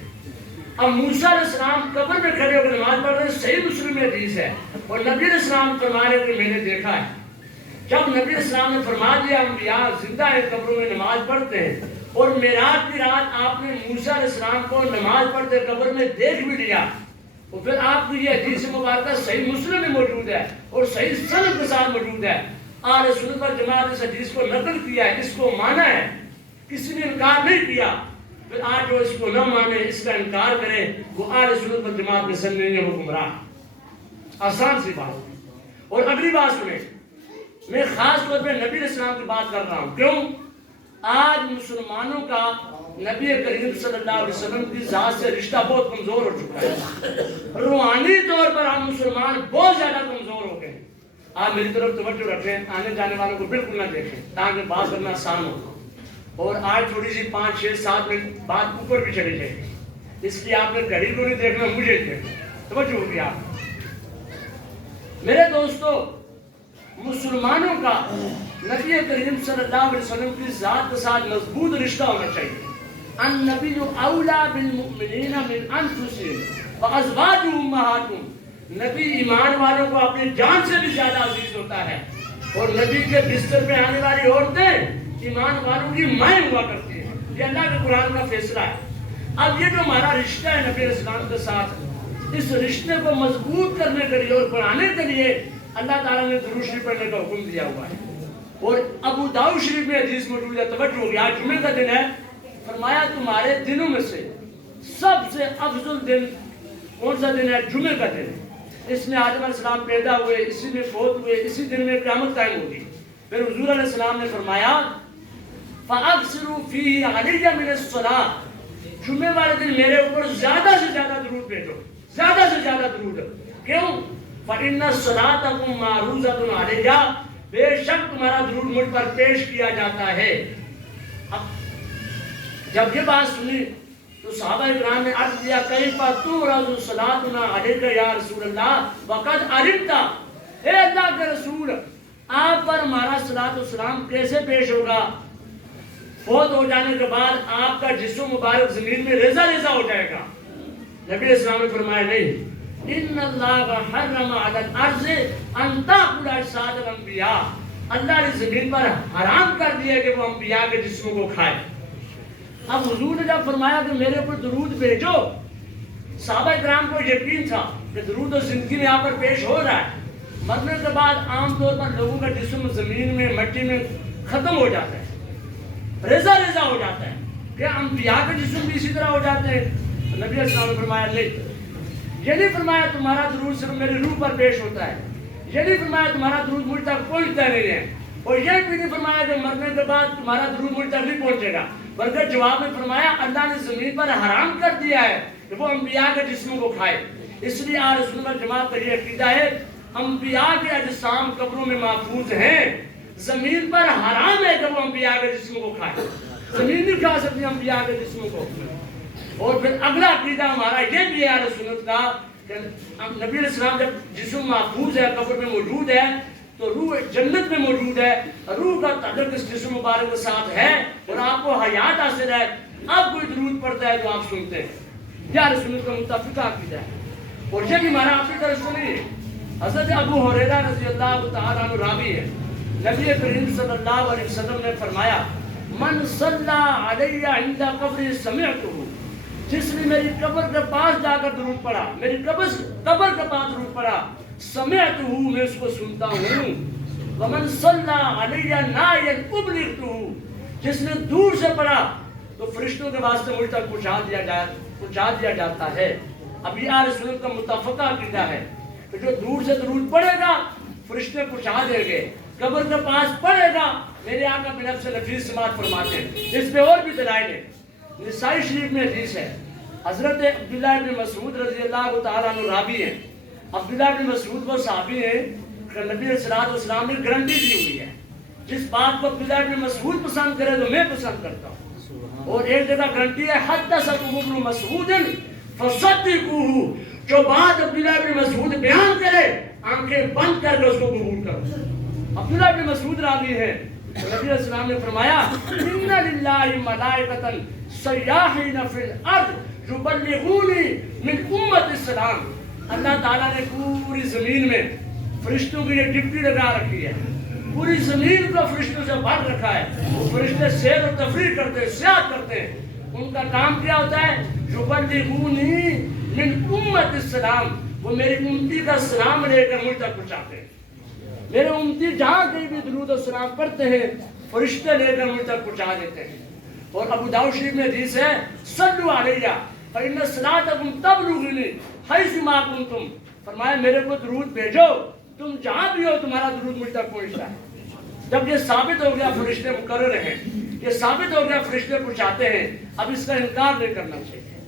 اب موسیٰ علیہ السلام قبر میں کھڑے ہو کر نماز پڑھ رہے ہیں، صحیح مسلم میں حدیث ہے، اور نبی علیہ السلام فرمایا کہ میں نے دیکھا ہے۔ جب نبی علیہ السلام نے فرما دیا انبیاء زندہ ہیں، قبروں میں نماز پڑھتے ہیں، اور معراج کی رات آپ نے موسیٰ علیہ السلام کو نماز پڑھتے قبر میں دیکھ بھی لیا، تو پھر آپ کی یہ حدیث مبارکہ صحیح مسلم میں موجود ہے اور صحیح سند کے ساتھ موجود ہے۔ اہل سنت والجماعت اس حدیث کو نقل کیا ہے، اس کو مانا ہے، کسی نے انکار نہیں کیا۔ پھر آج جو اس کو نہ مانے، اس کا انکار کرے، وہ اہل سنت والجماعت میں سے نہیں ہے، وہ گمراہ۔ آسان سی بات۔ اور اگلی بات سنیں، میں خاص طور پہ نبی علیہ السلام کی بات کر رہا ہوں، کیوں؟ آج مسلمانوں کا نبی کریم صلی اللہ علیہ وسلم کی ذات سے رشتہ بہت کمزور ہو چکا ہے، روحانی طور پر ہم مسلمان بہت زیادہ کمزور ہو گئے ہیں۔ آپ میری طرف توجہ رکھیں، آنے جانے والوں کو بالکل نہ دیکھیں تاکہ بات کرنا آسان ہو، اور آج تھوڑی سی 5 6 7 منٹ بات اوپر بھی چلی جائے گی، اس لیے آپ نے گھڑی کو نہیں دیکھنا، مجھے دیکھنا۔ توجہ ہوگی آپ میرے دوستو، مسلمانوں کا نبی کریم صلی اللہ علیہ وسلم کی ذات کے ساتھ مضبوط رشتہ ہونا چاہیے۔ النبی اولا بالمؤمنین من انفسہم وازواجہ امہاتہم، نبی ایمان والوں کو اپنی جان سے بھی زیادہ عزیز ہوتا ہے، اور نبی کے بستر پہ آنے والی عورتیں ایمان والوں کی مائیں ہوا کرتی ہیں۔ یہ اللہ کے قرآن کا فیصلہ ہے۔ اب یہ جو ہمارا رشتہ ہے نبی علیہ السلام کے ساتھ، اس رشتے کو مضبوط کرنے کے لیے اور بڑھانے کے لیے اللہ تعالیٰ نے درود شریف پڑھنے کا حکم دیا ہوا ہے۔ اور ابو داؤد شریف میں حدیث موجود ہے، توجہ ہوگی، آج جمعے کا دن ہے، فرمایا تمہارے دنوں میں سے سب سے افضل دن کون سا دن ہے؟ جمعے کا دن ہے۔ اس میں آدم علیہ السلام پیدا ہوئے، اسی میں فوت ہوئے، اسی دن میں قیامت قائم ہوگی۔ پھر حضور علیہ السلام نے فرمایا فَأَكْثِرُوا فِيهِ عَلَيَّ مِنَ الصَّلَاةِ، جمعے والے دن میرے اوپر زیادہ سے زیادہ درود بھیجو، زیادہ سے زیادہ درود۔ کیوں؟ فَإِنَّ صَلَاتَكُمْ مَعْرُوضَةٌ عَلَيَّ، بے شک تمہارا درود مجھ پر پیش کیا جاتا ہے۔ جب یہ بات سنی تو صحابہ اکرام نے عرض کیا کیف تُعْرَضُ صَلَاتُنَا عَلَيْكَ یا رسول اللہ وَقَدْ عَلِمْتَ، اے اللہ کے رسول آپ پر ہمارا صلاۃ و سلام کیسے پیش ہوگا؟ فوت ہو جانے کے بعد آپ کا جسم مبارک زمین میں ریزہ ریزہ ہو جائے گا۔ نبی علیہ السلام نے فرمایا نہیں، ان اللہ حرم علی الارض ان تاکل اجساد الانبیاء، اللہ نے زمین پر حرام کر دیا کہ وہ انبیاء کے جسموں کو کھائے۔ اب حضور نے جب فرمایا کہ میرے پر درود بھیجو، صحابہ کرام کو یقین تھا کہ درود و زندگی میں یہاں پر پیش ہو رہا ہے۔ مرنے کے بعد عام طور پر لوگوں کا جسم زمین میں مٹی میں ختم ہو جاتا ہے، ریزہ ریزہ ہو جاتا ہے، کہ انبیاء کے جسم بھی اسی طرح ہو جاتے ہیں۔ نبی علیہ السلام نے فرمایا نہیں، یہ نہیں فرمایا تمہارا درود صرف میری روح پر پیش ہوتا ہے، یہ نہیں فرمایا تمہارا درود مجھ تک پہنچتا نہیں ہے، اور یہ بھی نہیں فرمایا کہ مرنے کے بعد تمہارا درود مجھ تک نہیں پہنچے گا، بلکہ جواب میں فرمایا اللہ نے زمین پر حرام کر دیا ہے کہ وہ انبیاء کے جسموں کو کھائے۔ اس لیے آج سنت والجماعت کا یہ عقیدہ ہے انبیاء کے اجسام قبروں میں محفوظ ہیں، زمین پر حرام ہے کہ وہ انبیاء کے جسموں کو کھائے، زمین نہیں کھا سکتی انبیاء کے جسموں کو۔ اور پھر اگلا عقیدہ ہمارا یہ بھی ہے اہل سنت کا کہ نبی علیہ السلام جب جسم محفوظ ہے، قبر میں موجود ہے، تو روح جنت میں موجود ہے، روح کا تعلق اس جسم مبارک کے ساتھ ہے اور آپ کو حیات حاصل ہے۔ اب کوئی درود پڑتا ہے تو آپ سنتے ہیں، یہ اہل سنت کا متفقہ عقیدہ ہے۔ اور یہ بھی ہمارا اپنی طرف سنیے، حضرت ابو ہریرہ رضی اللہ تعالیٰ عنہ راوی ہے، نبی کریم صلی اللہ علیہ وسلم نے فرمایا من صلی علی عند قبر سمعتہ، جس نے میری قبر کے پاس جا کر درود پڑھا، میری قبر کے پاس درود پڑھا، سمعتہ میں اس کو سنتا ہوں، ومن صلی علی نائیا ابلغتہ، جس نے دور سے پڑھا تو فرشتوں کے واسطے مجھ تک پہنچا دیا جاتا ہے۔ اب یہ اہل سنت کا متفقہ عقیدہ ہے کہ جو دور سے درود پڑھے گا فرشتے پہنچا دیں گے، قبر کے پاس پڑھے گا، میرے آقا بنفس نفیس سماعت فرماتے ہیں۔ اس پہ اور بھی دلائل ہیں، نسائی شریف میں حدیث ہے، حضرت عبداللہ بن مسعود رضی اللہ تعالیٰ عنہ راوی ہیں، عبداللہ بن مسعود وہ صحابی ہیں کہ نبی علیہ السلام نے گارنٹی دی ہوئی ہے، جس بات کو عبداللہ بن مسعود پسند کرے تو میں پسند کرتا ہوں۔ اور ایک جگہ گارنٹی ہے حدثکم ابن مسعود فصدقوہ، جو بات عبداللہ بن مسعود بیان کرے آنکھیں بند کر کے اس کو قبول کرو۔ عبداللہ بن مسعود راوی ہے، نبی علیہ السلام نے فرمایا ان للہ ملائکۃ سیاحین فی الارض یبلغونی من امت السلام، اللہ تعالیٰ نے پوری زمین میں فرشتوں کی یہ ڈپٹی لگا رکھی ہے، پوری زمین کو فرشتوں سے بھر رکھا ہے، وہ فرشتے سیر و تفریح کرتے ہیں، سیاحت کرتے ہیں، ان کا کام کیا ہوتا ہے یبلغونی من امت السلام، وہ میری امتی کا سلام لے کر مجھ تک پہنچاتے ہیں، میرے امتی جہاں کہیں بھی درود و سلام پڑھتے ہیں فرشتے لے کر مجھ تک پہنچا دیتے ہیں۔ اور ابو داؤد شریف میں حدیث ہے صلو علیہ فإن صلاتکم تبلغنی حیث ما کنتم، فرمایا میرے کو درود بھیجو، تم جہاں بھی ہو تمہارا درود مجھ تک پہنچتا ہے۔ جب یہ ثابت ہو گیا فرشتے مقرر ہیں، یہ ثابت ہو گیا فرشتے پہنچاتے ہیں، اب اس کا انکار نہیں کرنا چاہیے۔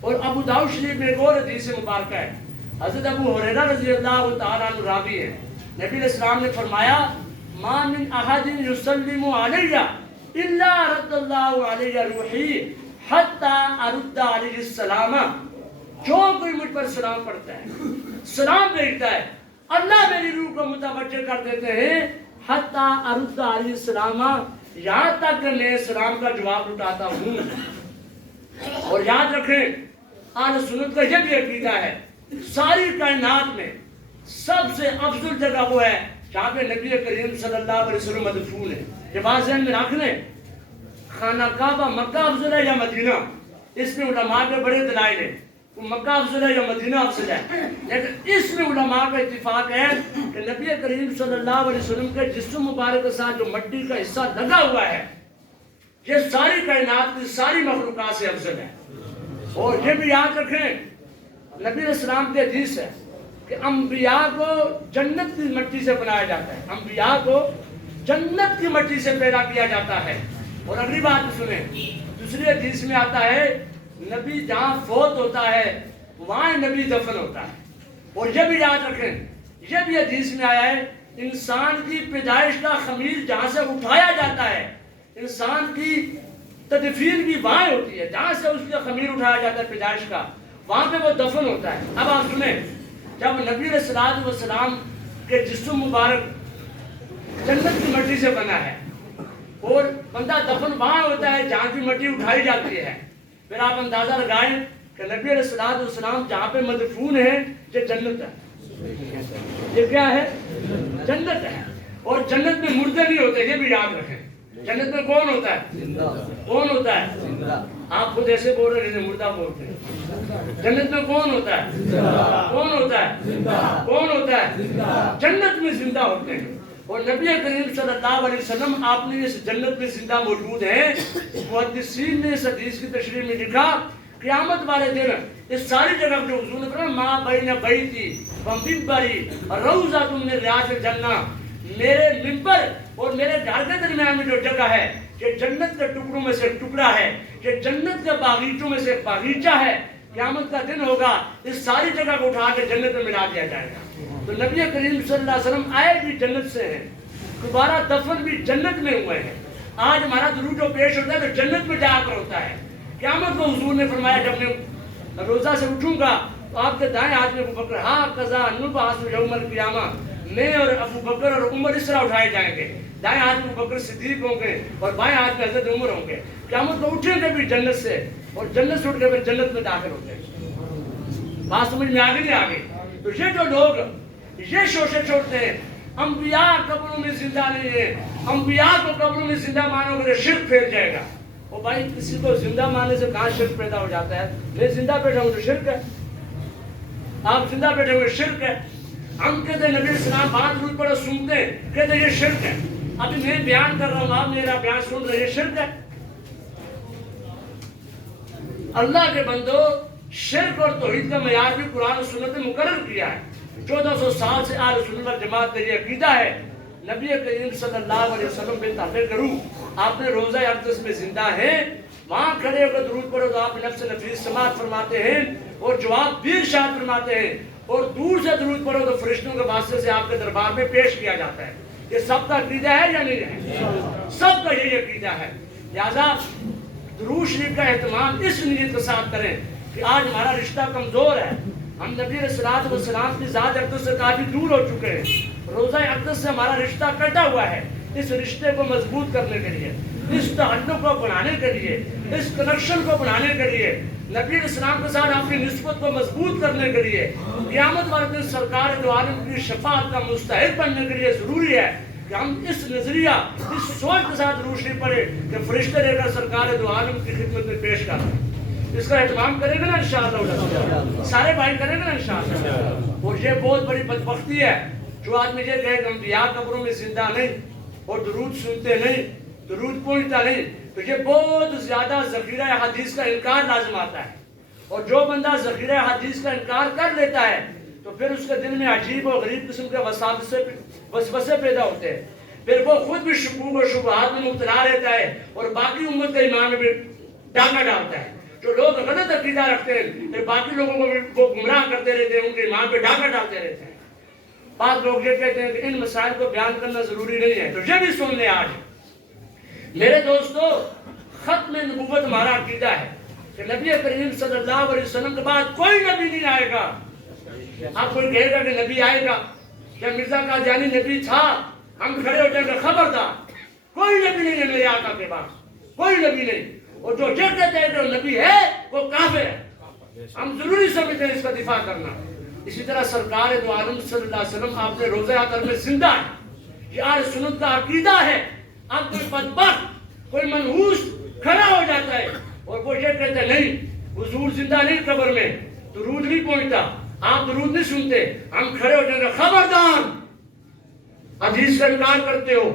اور ابو داؤد شریف میں ایک اور حدیث مبارکہ ہے، حضرت ابو ہریرہ رضی اللہ تعالیٰ عنہ راوی ہے، نبی علیہ السلام نے فرمایا ما من احد یسلم علی الا رد اللہ علی روحی حتی ارد علیہ السلام، جو کوئی مجھ پر سلام پڑھتا ہے، سلام بھیجتا ہے، اللہ میری روح کو متوجہ کر دیتے ہیں حتی ارد علیہ السلام، یہاں تک کہ میں سلام کا جواب لوٹاتا ہوں۔ اور یاد رکھیں اہل سنت کا یہ بھی عقیدہ ہے ساری کائنات میں سب سے افضل جگہ وہ ہے جہاں پہ نبی کریم صلی اللہ علیہ وسلم مدفون ہے. یہ بات ذہن میں رکھ لیں. خانہ کعبہ مکہ افضل ہے یا مدینہ؟ اس میں علماء کے بڑے دلائل ہیں. مکہ افضل ہے یا مدینہ افضل ہے؟ لیکن اس میں علماء کا اتفاق ہے کہ نبی کریم صلی اللہ علیہ وسلم کے جسم مبارک کے ساتھ جو مٹی کا حصہ لگا ہوا ہے یہ ساری کائنات کی ساری مخلوقات سے افضل ہے. اور یہ بھی یاد رکھیں نبی علیہ السلام کے حدیث ہے کہ انبیاء کو جنت کی مٹی سے بنایا جاتا ہے. انبیاء کو جنت کی مٹی سے پیدا کیا جاتا ہے. اور اگلی بات سنیں دوسری حدیث میں آتا ہے نبی جہاں فوت ہوتا ہے وہاں نبی دفن ہوتا ہے. اور یہ بھی یاد رکھیں یہ بھی حدیث میں آیا ہے انسان کی پیدائش کا خمیر جہاں سے اٹھایا جاتا ہے انسان کی تدفین بھی وہاں ہوتی ہے جہاں سے اس کا خمیر اٹھایا جاتا ہے پیدائش کا وہاں پہ وہ دفن ہوتا ہے. اب آپ سنیں جب نبی علیہ الصلوۃ والسلام کے جسم مبارک جنت کی مٹی سے بنا ہے اور بندہ دفن وہاں ہوتا ہے جہاں کی مٹی اٹھائی جاتی ہے پھر آپ اندازہ لگائیں کہ نبی علیہ الصلوۃ والسلام جہاں پہ مدفون ہے یہ جنت ہے. یہ کیا ہے؟ جنت ہے. اور جنت میں مردے نہیں ہوتے یہ بھی یاد رکھیں. جنت میں کون ہوتا ہے؟ کون ہوتا ہے؟ آپ خود ایسے بول رہے جیسے مردہ بولتے ہیں. جنت میں کون ہوتا ہے؟ کون ہوتا ہے؟ کون ہوتا ہے؟ جنت میں زندہ ہوتے ہیں. اور نبی کریم صلی اللہ علیہ وسلم آپ نے اس جنت میں زندہ موجود ہیں. محدثین نے اس حدیث کی تشریح میں لکھا قیامت والے دن اس ساری جگہ جو حضور نے فرمایا ما بین بیتی و منبری روضۃ من ریاض الجنہ میرے منبر اور میرے گھر کے درمیان میں جو جگہ ہے یہ جنت کے ٹکڑوں میں سے ایک ٹکڑا ہے یہ جنت کے باغیچوں میں سے ایک باغیچہ ہے. قیامت کا دن ہوگا اس ساری جگہ کو اٹھا کے جنت میں ملا دیا جائے گا. تو نبی کریم صلی اللہ علیہ وسلم آئے بھی جنت سے ہیں دوبارہ دفن بھی جنت میں ہوئے ہیں. آج ہمارا درود جو پیش ہوتا ہے تو جنت میں جا کر ہوتا ہے. قیامت کو حضور نے فرمایا جب میں روزہ سے اٹھوں گا تو آپ کے دائیں ہاتھ میں ابو بکر ہاں قضا نبعث یوم القیامہ میں اور ابو بکر اور عمر اس طرح اٹھائے جائیں گے. دائیں ہاتھ میں ابو بکر صدیق ہوں گے اور بائیں ہاتھ میں حضرت عمر ہوں گے. قیامت کو اٹھیں گے بھی جنت سے اور جنت سے اٹھ کے پھر جنت میں داخل ہوتے ہیں. بات سمجھ میں آگے نہیں آگے؟ تو یہ جو لوگ یہ شوشے چھوڑتے ہیں انبیاء قبروں میں زندہ نہیں ہے انبیاء کو قبروں میں زندہ مانو گے شرک پھیل جائے گا. اور بھائی کسی کو زندہ ماننے سے کہاں شرک پیدا ہو جاتا ہے؟ میں زندہ بیٹھا ہوں تو شرک ہے. آپ زندہ بیٹھے ہوئے شرک ہے. ہم کہتے ہیں نبی السلام بات روز پڑھو سنتے ہیں کہتے ہیں یہ شرک ہے. ابھی میں بیان کر رہا ہوں آپ میرا بیان سن رہے ہیں یہ شرک ہے. اللہ کے بندو شرک اور توحید کا معیار بھی قرآن و سنت نے مقرر کیا ہے. 1400 سال سے اہل سنت والجماعت کا یہ عقیدہ ہے. نبی کریم صلی اللہ علیہ وسلم بن تحقیق کروں آپ نے روزہ اقدس میں زندہ ہیں وہاں کھڑے ہو کر درود پڑھو تو آپ نفس نفیس سماعت فرماتے ہیں اور جواب بھی ارشاد فرماتے ہیں. اور دور سے درود پڑھو تو فرشتوں کے واسطے سے آپ کے دربار میں پیش کیا جاتا ہے. یہ سب کا عقیدہ ہے یا نہیں ہے؟ سب کا یہی عقیدہ ہے. لہذا درود شریف کا اہتمام اس نیت کے ساتھ کریں کہ آج ہمارا رشتہ کمزور ہے. ہم نبی علیہ الصلوۃ والسلام کی ذات اقدس سے کافی دور ہو چکے ہیں. روزہ اقدس سے ہمارا رشتہ کٹا ہوا ہے. اس رشتے کو مضبوط کرنے کے لیے اس تعلق کو بڑھانے کے لیے اس کنیکشن کو بڑھانے کے لیے نبی علیہ السلام کے ساتھ آپ کی نسبت کو مضبوط کرنے کے لیے قیامت والے دن سرکار دو عالم کی شفاعت کا مستحق بننے کے لیے ضروری ہے کہ ہم اس نظریہ اس سوچ کے ساتھ روشنی پڑے کہ فرشتے لے کر سرکار دو عالم کی خدمت میں پیش کر اس کا اہتمام کریں گے نا انشاءاللہ. سارے بھائی کریں گے نا انشاءاللہ. اور یہ بہت بڑی بدبختی ہے جو آدمی یہ کہے کہ انبیاء قبروں میں زندہ نہیں اور درود سنتے نہیں درود پہنچتا نہیں تو یہ بہت زیادہ ذخیرہ حدیث کا انکار لازم آتا ہے. اور جو بندہ ذخیرہ حدیث کا انکار کر لیتا ہے تو پھر اس کے دل میں عجیب و غریب قسم کے وسوسے پیدا ہوتے ہیں. پھر وہ خود بھی شکوک و شبہات میں مبتلا رہتا ہے اور باقی امت کے ایمان میں بھی ڈاکہ ڈالتا ہے. جو لوگ غلط عقیدہ رکھتے ہیں پھر باقی لوگوں کو بھی وہ گمراہ کرتے رہتے ہیں ان کے ایمان پہ ڈاکہ ڈالتے رہتے ہیں. بعض لوگ یہ کہتے ہیں کہ ان مسائل کو بیان کرنا ضروری نہیں ہے تو یہ بھی سن لیں. آج میرے دوستو ختم نبوت ہمارا عقیدہ ہے کہ نبی کریم صلی اللہ علیہ وسلم کے بعد کوئی نبی نہیں آئے گا. آپ کوئی کہے گا کہ نبی آئے گا کیا مرزا قادیانی نبی تھا ہم کھڑے ہو جائیں گے خبردار کوئی نبی نہیں ہے میرے آقا کے بعد کوئی نبی نہیں. اور جو یہ کہتے ہیں کہ نبی ہے وہ کافر ہے. ہم ضروری سمجھتے ہیں اس کا دفاع کرنا. اسی طرح سرکار دو عالم صلی اللہ علیہ وسلم آپ نے روزہ عطر میں زندہ ہے. یہ اہل سنت کا عقیدہ ہے. اب کوئی بدبخت کوئی منحوس کھڑا ہو جاتا ہے اور وہ یہ کہتے ہیں نہیں حضور زندہ نہیں قبر میں, درود نہیں پہنچتا, آپ درود نہیں سنتے, ہم کھڑے ہو جائیں گے. خبردار, حدیث کا انکار کرتے ہو,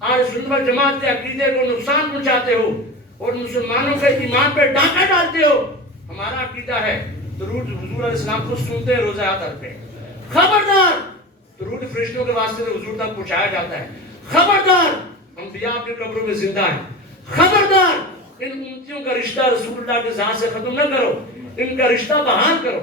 اہل سنت والجماعت کے عقیدے کو نقصان پہنچاتے ہو اور مسلمانوں کے ایمان پہ ڈاکہ ڈالتے ہو. ہمارا عقیدہ ہے درود حضور علیہ السلام خود سنتے ہیں روزہ عطر پہ. خبردار, درود فرشتوں کے واسطے سے حضور تک پہنچایا جاتا ہے. خبردار, انبیاء اپنی قبروں میں زندہ ہیں. خبردار, ان امتیوں کا رشتہ رسول اللہ کے ذات سے ختم نہ کرو, ان کا رشتہ بحال کرو,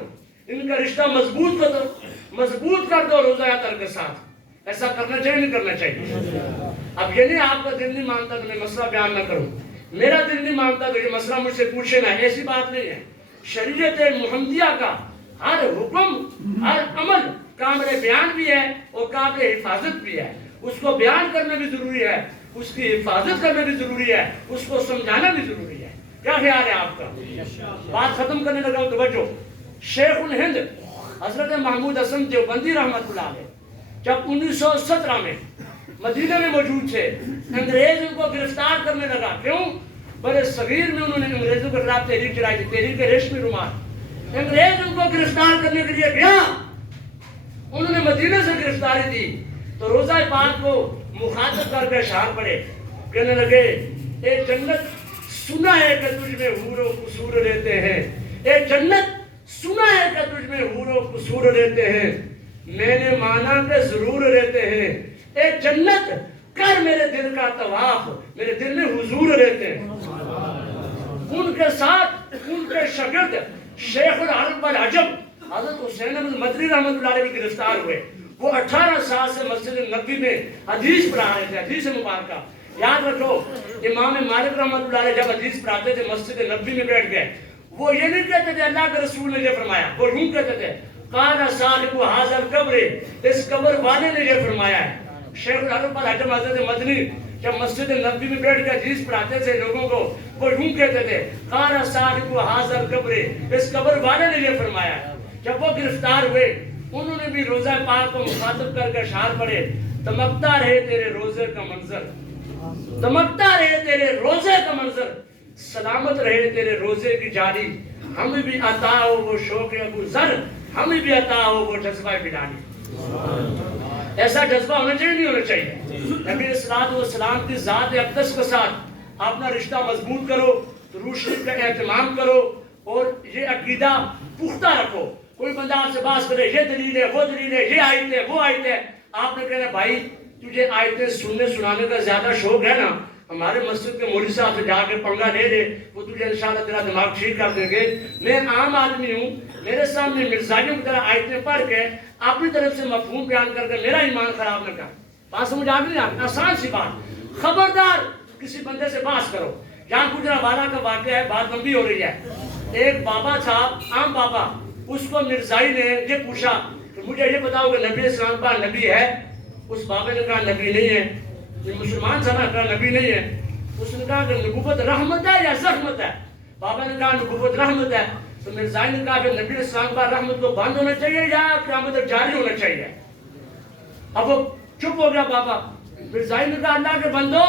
ان کا رشتہ مضبوط کر دو روزہ عطر کے ساتھ. ایسا کرنا چاہیے نہیں کرنا چاہیے. اب یہ نہیں آپ کا دل نہیں مانتا تو میں مسئلہ بیان نہ کروں, میرا دل نہیں مانتا تو یہ مسئلہ مجھ سے پوچھے نہ, ایسی بات نہیں ہے. شریعت محمدیہ کا ہر حکم ہر عمل قابل بیان بھی ہے اور قابل حفاظت بھی ہے. اس کو بیان کرنا بھی ضروری ہے, اس کی حفاظت کرنا بھی ضروری ہے, اس کو سمجھانا بھی ضروری ہے. کیا خیال ہے آپ کا؟ بات ختم کرنے لگا ہوں. توجہ, شیخ الہند حضرت محمود حسن دیوبندی رحمۃ اللہ علیہ جب 1917 میں مدینہ میں موجود تھے, انگریز ان کو گرفتار کرنے لگا. کیوں؟ بڑے صغیر میں انہوں نے انگریزوں کے خلاف تحریک چلائی تھی, تحریک ریشمی رومال. انگریز ان کو گرفتار کرنے کے لیے گیا, انہوں نے مدینہ سے گرفتاری دی تو روزہ پاک کو مخاطب کر کے اشعار پڑے, کہنے لگے اے جنت سنا ہے کہ تجھ میں حور و قصور رہتے ہیں, اے جنت سنا ہے کہ تجھ میں حور و قصور رہتے ہیں, میں نے مانا کہ ضرور رہتے ہیں. اے جنت کر میرے دل کا طواف, میرے دل میں حضور رہتے ہیں. ان کے ساتھ ان کے شاگرد شیخ العرب والعجم حضرت حسین احمد مدنی رحمۃ اللہ علیہ بھی گرفتار ہوئے. وہ 18 سال سے مسجد نبوی میں حدیث پڑھا رہے تھے, حدیث مبارکہ. یاد رکھو, امام مالک رحمۃ اللہ علیہ جب حدیث پڑھاتے تھے مسجد نبوی میں بیٹھ گئے, وہ یہ نہیں کہتے تھے اللہ کے رسول نے یہ فرمایا, وہ یوں کہتے تھے قال صاحب ھذا القبر, اس قبر والے نے یہ فرمایا ہے. شیخ العرب والعجم حضرت مدنی جب مسجد نبوی میں بیٹھ کے حدیث پڑھاتے تھے لوگوں کو, وہ یوں کہتے تھے قال صاحب ھذا القبر, اس قبر والے نے یہ فرمایا ہے. جب وہ گرفتار ہوئے, انہوں نے بھی روزہ پاک کو مخاطب کر کے اشعار پڑھے, دمکتا رہے تیرے روزے کا منظر, دمکتا رہے تیرے روزے کا منظر, سلامت رہے تیرے روزے کی جاری, ہمیں بھی عطا ہو وہ شوق ابو ذر, ہمیں بھی عطا ہو وہ جذبہ بلانی. ایسا جذبہ ہونا چاہیے نہیں ہونا چاہیے. نبی صلی والسلام کی ذات اقدس کے ساتھ اپنا رشتہ مضبوط کرو, درود شریف کا اہتمام کرو اور یہ عقیدہ پختہ رکھو. کوئی بندہ آپ سے بات کرے یہ دلیل ہے وہ دلیل ہے, یہ آیت ہے وہ آیت ہے, آپ نے کہنا بھائی تجھے آیتیں سننے سنانے کا زیادہ شوق ہے نا, ہمارے مسجد کے مولوی صاحب سے جا کے پنگا لے لے, وہ تجھے انشاءاللہ تیرا دماغ ٹھیک کر دیں گے. میں عام آدمی ہوں, میرے سامنے مرزائیوں کی طرح آیتیں پڑھ کے اپنی طرف سے مفہوم بیان کر کے میرا ایمان خراب نہ کر. بات سمجھ آ گئی؟ آسان سی بات. خبردار کسی بندے سے بات کرو. یہاں گجرانوالہ کا واقعہ ہے, بات لمبی ہو رہی ہے. ایک بابا تھا, عام بابا, اس کو مرزائی نے یہ پوچھا کہ مجھے یہ بتاؤ کہ نبی اسلام کا نبی ہے؟ اس بابے نے کہا نبی نہیں ہے. یہ مسلمان تھا نا, کہا نبی نہیں ہے. اس نے کہا کہ نبوت رحمت ہے یا زحمت ہے؟ بابا نے کہا نبوت رحمت ہے. تو مرزائی نے کہا کہ نبی اسلام کا رحمت کو بند ہونا چاہیے یا قیامت تک جاری ہونا چاہیے؟ اب وہ چپ ہو گیا بابا. مرزائی نے کہا اللہ کے بندو,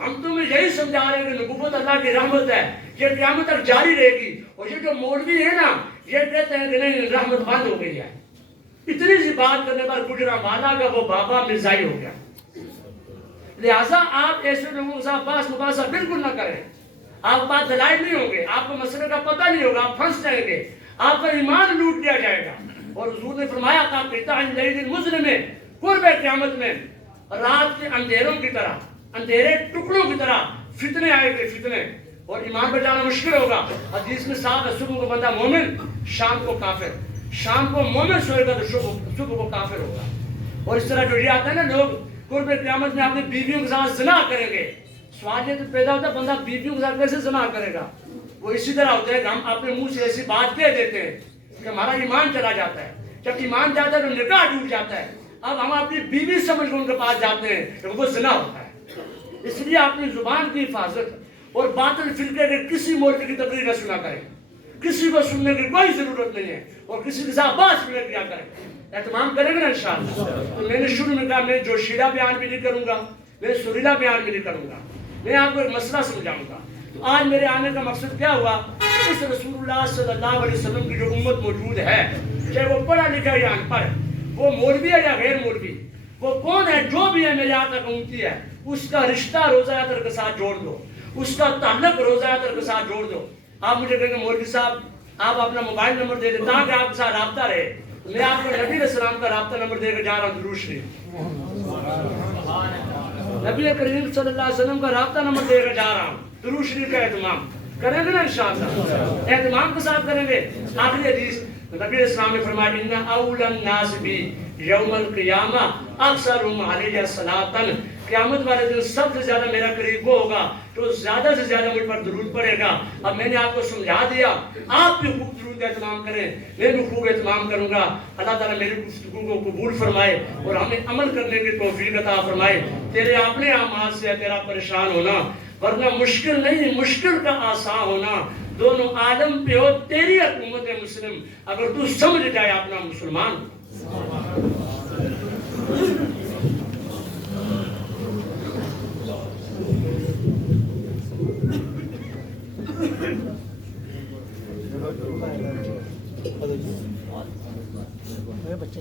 ہم تمہیں یہی سمجھا رہے ہیں کہ نبوت اللہ کی رحمت ہے, یہ قیامت تک جاری رہے گی. اور یہ جو مولوی ہے نا یہ کہتے ہیں کہ نہیں رحمت بند ہو گئی ہے. اتنی سی بات کرنے پر گجرانوالہ کا وہ بابا مرزائی ہو گیا. لہٰذا آپ ایسے لوگوں کے ساتھ بحث مباحثہ بالکل نہ کریں. آپ بات دلائل نہیں ہوں گے, آپ کو مسئلے کا پتہ نہیں ہوگا, آپ پھنس جائیں گے, آپ کا ایمان لوٹ لیا جائے گا. اور حضور نے فرمایا تھا قطع اللیل المظلم میں قرب قیامت میں رات کے اندھیروں کی طرح, اندھیرے ٹکڑوں کی طرح فتنے آئے گے, فتنے, اور ایمان بچانا مشکل ہوگا. حدیث میں صاحب ہے صبح کو بندہ مومن, شام کو کافر, شام کو مومن سوئے گا تو صبح کو کافر ہوگا. اور اس طرح جو یہ آتا ہے نا, لوگ قرب قیامت میں اپنی بیویوں کے ساتھ زنا کریں گے. سوال یہ تو پیدا ہوتا ہے بندہ بیویوں کے ساتھ کیسے زنا کرے گا؟ وہ اسی طرح ہوتا ہے کہ ہم اپنے منہ سے ایسی بات کہہ دیتے ہیں کہ ہمارا ایمان چلا جاتا ہے. جب ایمان جاتا ہے تو نکاح ٹوٹ جاتا ہے. اب ہم اپنی بیوی سمجھ کر ان کے پاس جاتے ہیں کہ وہ زنا ہوتا ہے. اس لیے اپنی زبان کی حفاظت اور باطل فرقے کے کسی مولوی کی تقریر نہ سنا کریں، کسی کو سننے کی کوئی ضرورت نہیں ہے، اور کسی کے ساتھ بات نہ کیا کریں، اہتمام کریں گے نا انشاءاللہ۔ تو میں نے شروع میں کہا میں جو شیرہ بیان بھی نہیں کروں گا، میں سریلا بیان بھی نہیں کروں گا، میں آپ کو ایک مسئلہ سمجھاؤں گا۔ تو آج میرے آنے کا مقصد کیا ہوا؟ اس رسول اللہ صلی اللہ علیہ وسلم کی جو امت موجود ہے، چاہے وہ پڑھا لکھا یا ان پڑھ، وہ مولوی ہے یا غیر مولوی، وہ کون ہے جو بھی ہے میرے آقا کا امتی ہے، اس کا رشتہ روزہ اتر کے ساتھ جوڑ دو، اس کا تعلق روزہ اتر کے ساتھ جوڑ دو۔ آپ مجھے کہیں گے مولوی صاحب آپ اپنا موبائل نمبر دے دیں تاکہ آپ کے ساتھ رابطہ رہے، میں آپ کو نبی علیہ السلام کا رابطہ نمبر دے کے جا رہا ہوں، درود شریف۔ نبی کریم صلی اللہ علیہ وسلم کا رابطہ نمبر دے کے جا رہا ہوں، درود شریف کا اہتمام کریں گے نا انشاءاللہ، اہتمام کے ساتھ کریں گے۔ آخری حدیث نبی علیہ السلام نے فرمایا ان اول الناس بھی یوم القیامہ اکثرهم علیہ صلاۃ، قیامت والے دن سب سے زیادہ میرا قریب وہ ہوگا جو زیادہ سے زیادہ مجھ پر درود پڑے گا۔ اب میں نے آپ کو سمجھا دیا، آپ بھی خوب درود کا اہتمام کریں، میں بھی خوب اہتمام کروں گا۔ اللہ تعالیٰ میری گفتگو کو قبول فرمائے اور ہمیں عمل کرنے کی توفیق عطا فرمائے۔ تیرے اپنے اعمال سے ہے تیرا پریشان ہونا، ورنہ مشکل نہیں، مشکل کا آسان ہونا، دونوں عالم پہ ہو تیری حکومت مسلم، اگر تو سمجھ جائے اپنا مسلمان۔ بچے